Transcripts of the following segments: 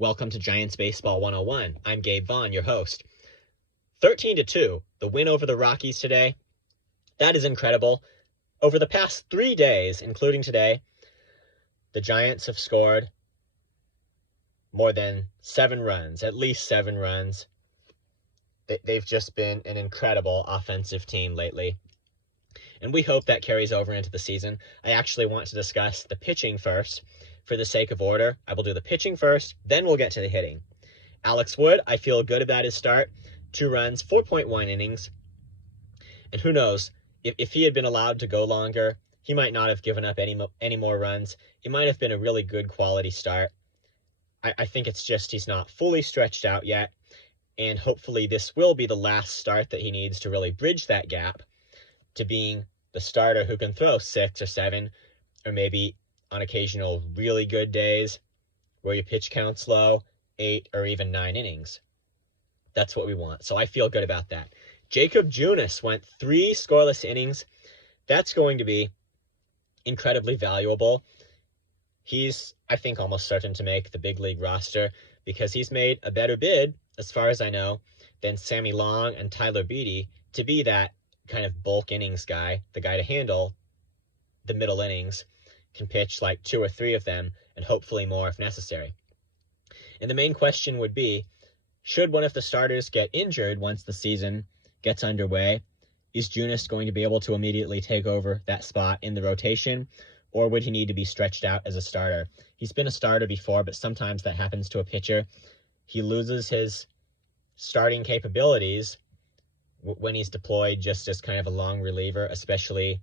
Welcome to Giants Baseball 101. I'm Gabe Vaughn, your host. 13-2, the win over the Rockies today. That is incredible. Over the past 3 days, including today, the Giants have scored more than 7 runs, at least 7 runs. They've just been an incredible offensive team lately. And we hope that carries over into the season. I actually want to discuss the pitching first. For the sake of order, I will do the pitching first, then we'll get to the hitting. Alex Wood, I feel good about his start. 2 runs, 4.1 innings. And who knows, if he had been allowed to go longer, he might not have given up any more runs. It might have been a really good quality start. I think it's just he's not fully stretched out yet. And hopefully this will be the last start that he needs to really bridge that gap to being the starter who can throw 6 or 7, or maybe on occasional really good days where your pitch count's low, 8 or even 9 innings. That's what we want. So I feel good about that. Jacob Junis went 3 scoreless innings. That's going to be incredibly valuable. He's, I think, almost certain to make the big league roster because he's made a better bid, as far as I know, than Sammy Long and Tyler Beede to be that kind of bulk innings guy, the guy to handle the middle innings, can pitch like 2 or 3 of them, and hopefully more if necessary. And the main question would be, should one of the starters get injured once the season gets underway, is Junis going to be able to immediately take over that spot in the rotation, or would he need to be stretched out as a starter? He's been a starter before, but sometimes that happens to a pitcher. He loses his starting capabilities when he's deployed just as kind of a long reliever, especially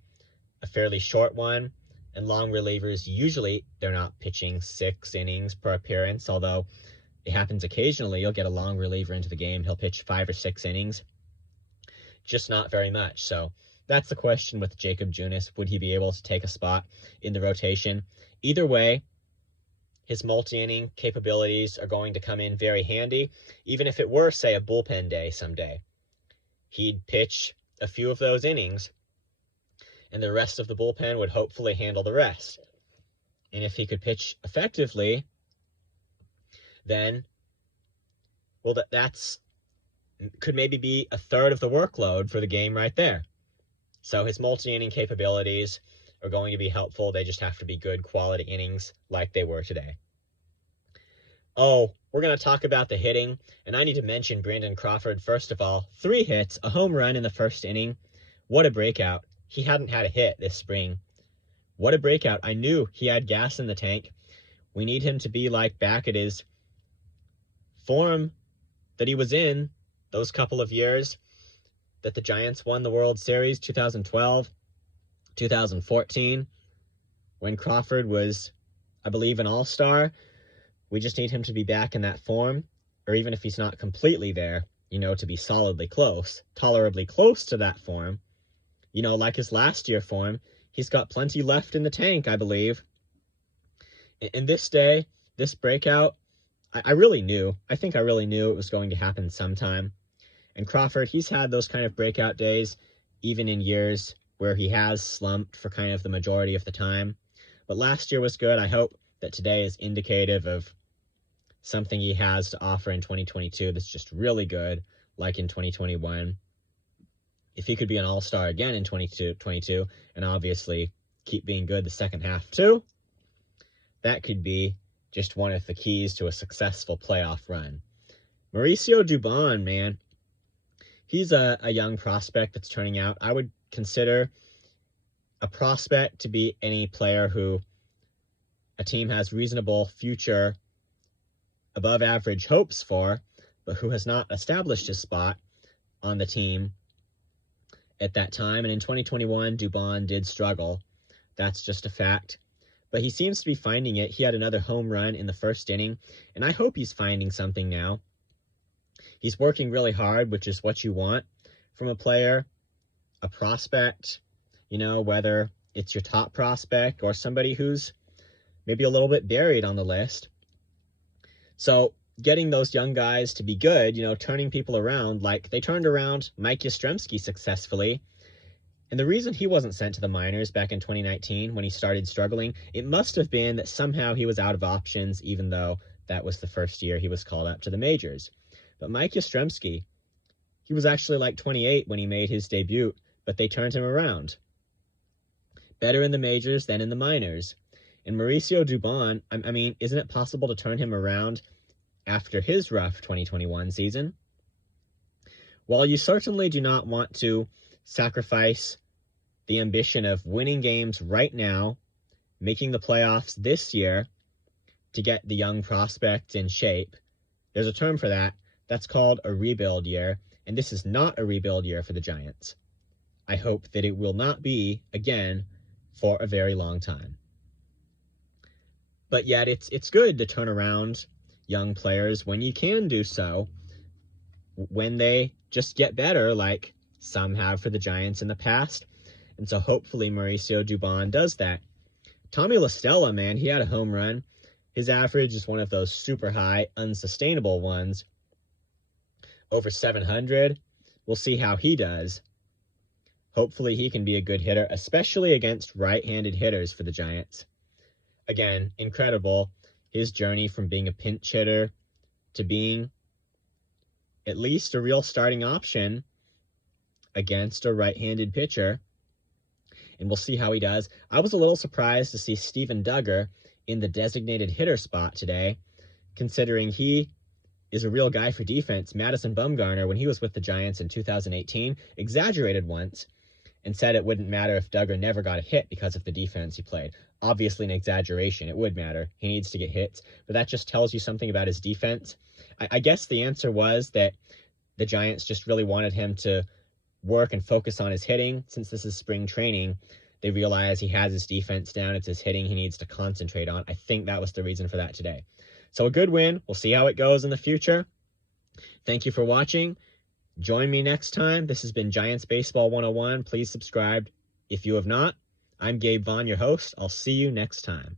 a fairly short one. And long relievers, usually they're not pitching 6 innings per appearance, although it happens occasionally. You'll get a long reliever into the game. He'll pitch 5 or 6 innings, just not very much. So that's the question with Jacob Junis. Would he be able to take a spot in the rotation? Either way, his multi-inning capabilities are going to come in very handy, even if it were, say, a bullpen day someday. He'd pitch a few of those innings, and the rest of the bullpen would hopefully handle the rest. And if he could pitch effectively, then, well, that's could maybe be a third of the workload for the game right there. So his multi-inning capabilities are going to be helpful. They just have to be good quality innings like they were today. Oh, we're going to talk about the hitting, and I need to mention Brandon Crawford first of all. 3 hits, a home run in the first inning. What a breakout. He hadn't had a hit this spring. What a breakout. I knew he had gas in the tank. We need him to be like back at his form that he was in those couple of years that the Giants won the World Series, 2012, 2014, when Crawford was, I believe, an all-star. We just need him to be back in that form, or even if he's not completely there, to be solidly close, tolerably close to that form. Like his last year form, he's got plenty left in the tank, I believe. And this day, this breakout, I really knew it was going to happen sometime. And Crawford, he's had those kind of breakout days, even in years where he has slumped for kind of the majority of the time. But last year was good. I hope that today is indicative of something he has to offer in 2022 that's just really good, like in 2021. If he could be an all-star again in 2022, and obviously keep being good the second half too, that could be just one of the keys to a successful playoff run. Mauricio Dubon, man, he's a young prospect that's turning out. I would consider a prospect to be any player who a team has reasonable future, above average hopes for, but who has not established his spot on the team at that time. And in 2021, Dubon did struggle. That's just a fact. But he seems to be finding it. He had another home run in the first inning, and I hope he's finding something now. He's working really hard, which is what you want from a player, a prospect, whether it's your top prospect or somebody who's maybe a little bit buried on the list. So getting those young guys to be good, turning people around, like they turned around Mike Yastrzemski successfully. And the reason he wasn't sent to the minors back in 2019 when he started struggling, it must have been that somehow he was out of options, even though That was the first year he was called up to the majors. But Mike Yastrzemski, he was actually like 28 when he made his debut, but they turned him around. Better in the majors than in the minors. And Mauricio Dubon, I mean, isn't it possible to turn him around after his rough 2021 season? While you certainly do not want to sacrifice the ambition of winning games right now, making the playoffs this year to get the young prospect in shape, there's a term for that. That's called a rebuild year, and this is not a rebuild year for the Giants. I hope that it will not be, again, for a very long time. But yet, it's good to turn around young players when you can do so, when they just get better, like some have for the Giants in the past. And so hopefully Mauricio Dubon does that. Tommy La Stella, man, he had a home run. His average is one of those super high, unsustainable ones. Over 700. We'll see how he does. Hopefully he can be a good hitter, especially against right-handed hitters for the Giants. Again, incredible. His journey from being a pinch hitter to being at least a real starting option against a right-handed pitcher. And we'll see how he does. I was a little surprised to see Steven Duggar in the designated hitter spot today, considering he is a real guy for defense. Madison Bumgarner, when he was with the Giants in 2018, exaggerated once and said it wouldn't matter if Duggar never got a hit because of the defense he played. Obviously an exaggeration. It would matter. He needs to get hits, but that just tells you something about his defense. I guess the answer was that the Giants just really wanted him to work and focus on his hitting. Since this is spring training, they realize he has his defense down. It's his hitting he needs to concentrate on. I think that was the reason for that today. So a good win. We'll see how it goes in the future. Thank you for watching. Join me next time. This has been Giants Baseball 101. Please subscribe if you have not. I'm Gabe Vaughn, your host. I'll see you next time.